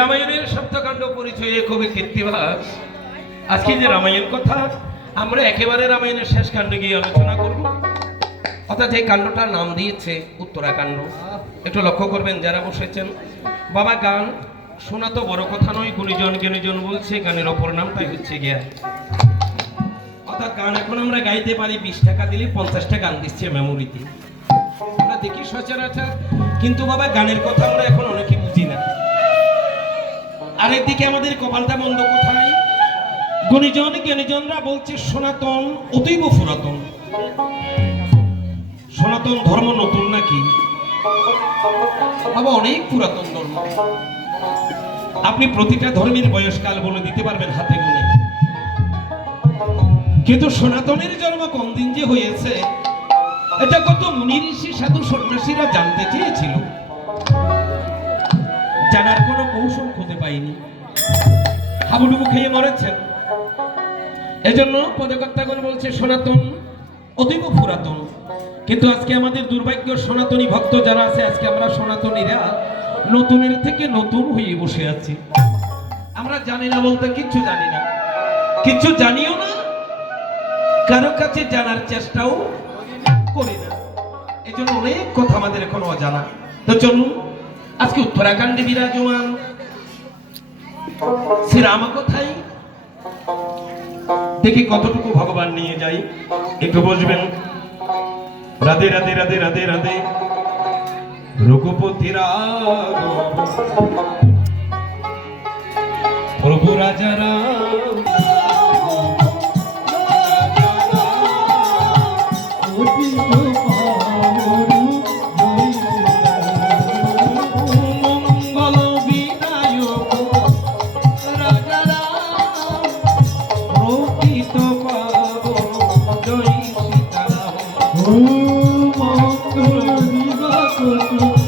রামায়ণের সপ্তকাণ্ড পরিচয়ে কবি কীর্তিবাস। আজকে যে রামায়ণ কথা, আমরা একেবারে রামায়ণের শেষ কাণ্ডে গিয়ে আলোচনা করব। অর্থাৎ এই কাণ্ডটার নাম দিয়েছে উত্তরাকাণ্ড, একটু লক্ষ্য করবেন যারা বসেছেন। বাবা, গান শোনা তো বড় কথা নয়, গুণীজন, জ্ঞানীজন বলছে, গানের অপর নামটাই হচ্ছে জ্ঞান। অর্থাৎ গান এখন আমরা গাইতে পারি বিশ টাকা দিলে পঞ্চাশটা গান দিচ্ছে মেমোরিতে। আমরা দেখি সচরাচর, কিন্তু বাবা, গানের কথা আমরা এখন অনেকে বুঝি না। আরেকদিকে আমাদের কপালটা মন্দ কোথায়? গুণীজন, জ্ঞানীজনরা বলছে, সনাতন, অতীব পুরাতন। সনাতন ধর্ম নতুন নাকি? বাবা, অনেক পুরাতন ধর্ম। আপনি প্রতিটা ধর্মের বয়সকাল বলে দিতে পারবেন হাতে গুনে কিন্তু সনাতনের জন্ম কোন দিন যে হয়েছে, এটা কত মুনি ঋষি, সাধু সন্ন্যাসীরা জানতে চেয়েছিল। পাইনি। হাবুডুবু খেয়ে মরেছেন। এজন্য পদকর্তাগণ বলছে, সনাতন, অতীব পুরাতন। কিন্তু আজকে আমাদের দুর্ভাগ্য, সনাতনী ভক্ত যারা আছে, আজকে আমরা সনাতনীরা নতুনের থেকে নতুন হয়ে বসে আছি। আমরা জানি না বলতে কিচ্ছু জানি না। কিচ্ছু জানিও না, কারও কাছে জানার চেষ্টাও করি না। এই জন্য অনেক কথা আমাদের এখনও অজানা। তো চলুন, আজকে উত্তরাখণ্ডে বিরাজমান শ্রীরাম কোথায়? দেখি কতটুকু ভগবান নিয়ে যাই। একটু বসবেন। রাধে রাধে রাধে রাধে রাধে। রঘুপতি প্রভু রাজা রাম। 输了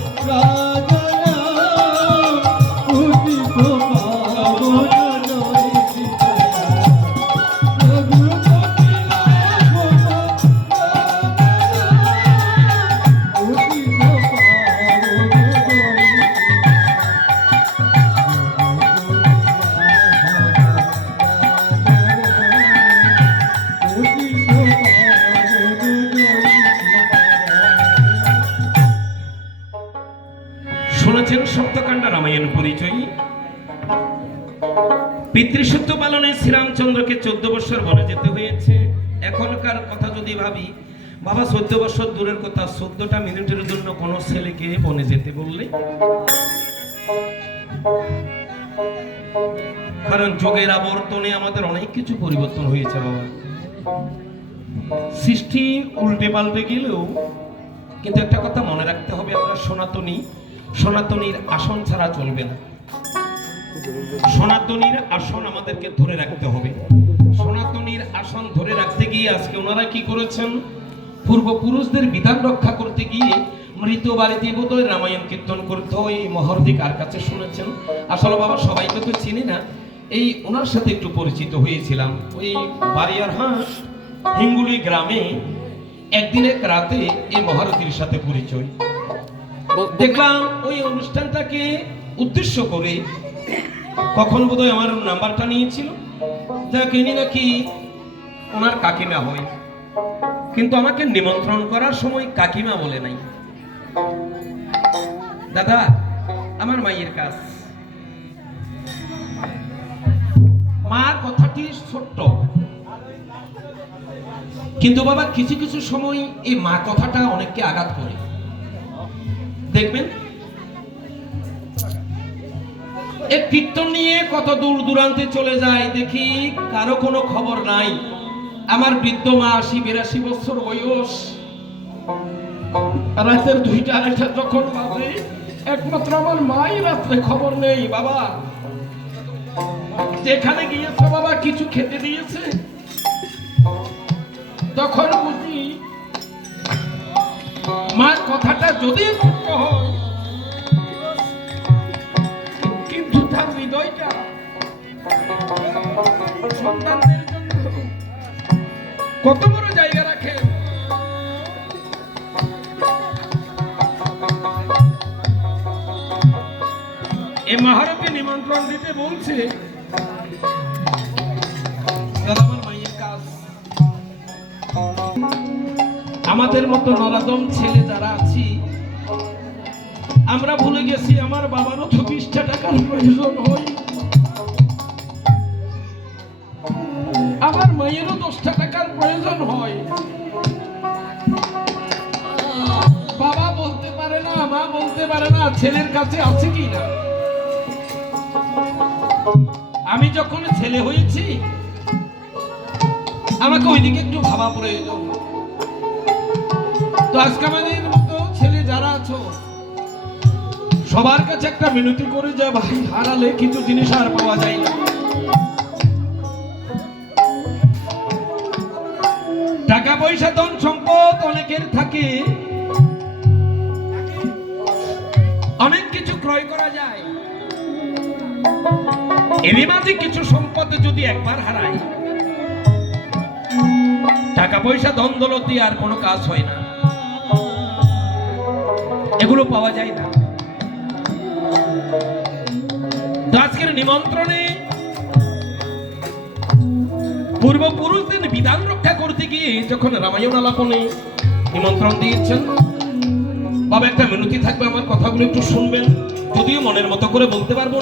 শুনেছেন সপ্তকাণ্ড রামায়ণ পরিচয়। পিতৃসত্য পালনে শ্রীরামচন্দ্রকে চোদ্দ বছর বনে যেতে হয়েছে। এখনকার কথা যদি ভাবি, বাবা চোদ্দ বছর দূরের কথা, চোদ্দটা মিনিটের জন্য কোনো ছেলেকে বনে যেতে বললে? কারণ যোগের আবর্তনে আমাদের অনেক কিছু পরিবর্তন হয়েছে, বাবা। সৃষ্টি উল্টে পাল্টে গেলেও কিন্তু একটা কথা মনে রাখতে হবে, আমরা সনাতনী। সনাতনীর আসন ছাড়া চলবে না। সনাতনীর আসন আমাদেরকে ধরে রাখতে হবে। সনাতনীর আসন ধরে রাখতে গিয়ে আজকে ওনারা কি করেছেন? পূর্বপুরুষদের বিধান রক্ষা করতে গিয়ে মৃত বাড়িতে বোধহয় রামায়ণ কীর্তন করতে এই মহর্দি কার কাছে শুনেছেন? আসলে বাবা, সবাইকে তো চিনি না। এই ওনার সাথে একটু পরিচিত হয়েছিলাম। ওই বাড়িয়ার হাঁস হিঙ্গুলি গ্রামে একদিন এক রাতে এই মহারথীর সাথে পরিচয়। দেখলাম ওই অনুষ্ঠানটাকে উদ্দেশ্য করে কখন বোধহয় আমার নাম্বারটা নিয়েছিল। যাক ইনি নাকি ওনার কাকিমা হয়। কিন্তু আমাকে নিমন্ত্রণ করার সময় কাকিমা বলে নাই। দাদা, আমার মায়ের কাজ। মা কথাটি ছোট্ট। কিন্তু বাবা, কিছু কিছু সময় এই মা কথাটা অনেককে আঘাত করে। দেখবেন। এক কীর্তন নিয়ে কত দূর দূরান্তে চলে যায়, দেখি কারও কোনো খবর নাই। আমার বৃদ্ধ মা আশি বিরাশি বছর বয়স। রাতের দুইটা আড়াইটা যখন বাজে, একমাত্র আমার মাই রাত্রে খবর নেই, বাবা। যেখানে গিয়েছে বাবা, কিছু খেতে দিয়েছে। তখন বুঝি মার কথাটা যদি ছোট্ট হয়, কিন্তু তার হৃদয়টা সন্তানদের কত বড় জায়গা রাখে। এ মহারকে নিমন্ত্রণ দিতে বলছে দাদা আমাদের মতো নরাদম ছেলে যারা আছি, আমরা ভুলে গেছি আমার বাবারও চব্বিশটা টাকার প্রয়োজন হয়। আমার মায়েরও দশটা টাকার প্রয়োজন হয়। বাবা বলতে পারে না, মা বলতে পারে না, ছেলের কাছে আছে কি না? আমি যখন ছেলে হয়েছি, আমাকে ওইদিকে একটু ভাবা প্রয়োজন। তো আজকে মতো ছেলে যারা আছো, সবার কাছে একটা মিনতি করে যা ভাই, হারালে কিছু জিনিস আর পাওয়া যায় না। টাকা পয়সা ধন সম্পদ অনেকের থাকে। অনেক কিছু ক্রয় করা যায়। এরই মাঝে কিছু সম্পদ যদি একবার হারায় টাকা পয়সা ধন দৌলত আর কোনো কাজ হয় না। এগুলো পাওয়া যায় না তো আজকের নিমন্ত্রণে পূর্বপুরুষদের বিধান রক্ষা করতে গিয়ে যখন রামায়ণ আলাপনে নিমন্ত্রণ দিয়েছেন, বাবা একটা মিনতি থাকবে আমার কথাগুলো একটু শুনবেন, যদিও মনের মতো করে বলতে পারব।